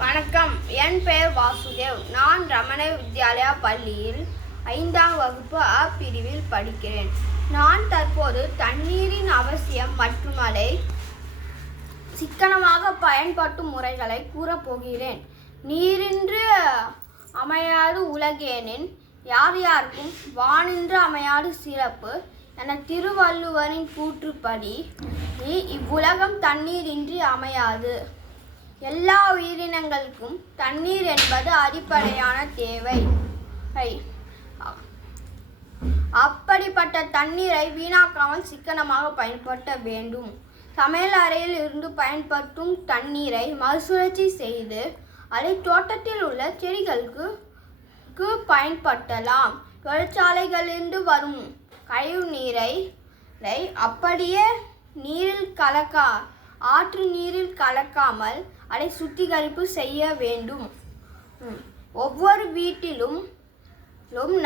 வணக்கம். என் பெயர் வாசுதேவ். நான் ரமண வித்யாலயா பள்ளியில் 5ஆம் வகுப்பு அ பிரிவில் படிக்கிறேன். நான் தற்போது தண்ணீரின் அவசியம் மற்றும் அதை சிக்கனமாக பயன்படுத்தும் முறைகளை கூறப்போகிறேன். நீரின்றி அமையாது உலகேனின் யார் யாருக்கும் வானின்று அமையாது சிறப்பு என திருவள்ளுவரின் கூற்றுப்படி இவ்வுலகம் தண்ணீரின்றி அமையாது. எல்லா உயிரினங்களுக்கும் தண்ணீர் என்பது அடிப்படையான தேவை. அப்படிப்பட்ட தண்ணீரை வீணாக்காமல் சிக்கனமாக பயன்படுத்த வேண்டும். சமையல் அறையில் இருந்து பயன்படுத்தும் தண்ணீரை மறுசுழற்சி செய்து அதை தோட்டத்தில் உள்ள செடிகளுக்கு பயன்படுத்தலாம். தொழிற்சாலைகளிலிருந்து வரும் கழிவு நீரை அப்படியே ஆற்று நீரில் கலக்காமல் அதை சுத்திகரிப்பு செய்ய வேண்டும். ஒவ்வொரு வீட்டிலும்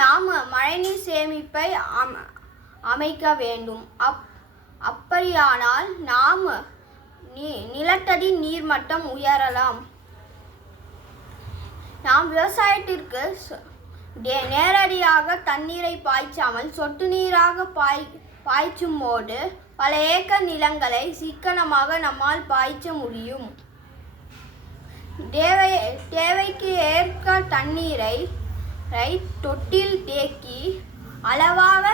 நாம் மழைநீர் சேமிப்பை அமைக்க வேண்டும். அப்படியானால் நாம் நிலத்தடி நீர்மட்டம் உயரலாம். நாம் விவசாயத்திற்கு நேரடியாக தண்ணீரை பாய்ச்சாமல் சொட்டு நீராக பாய்ச்சும் போது பல ஏக்கர் நிலங்களை சிக்கனமாக நம்மால் பாய்ச்ச முடியும். தேவைக்கு ஏற்க தண்ணீரை தொட்டில் தேக்கி அளவாக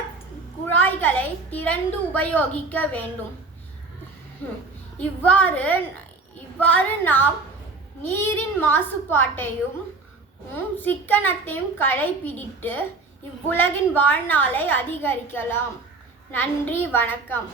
குழாய்களை திறந்து உபயோகிக்க வேண்டும். இவ்வாறு நாம் நீரின் மாசுபாட்டையும் சிக்கனத்தையும் கடைபிடித்து இவ்வுலகின் வாழ்நாளை அதிகரிக்கலாம். நன்றி, வணக்கம்.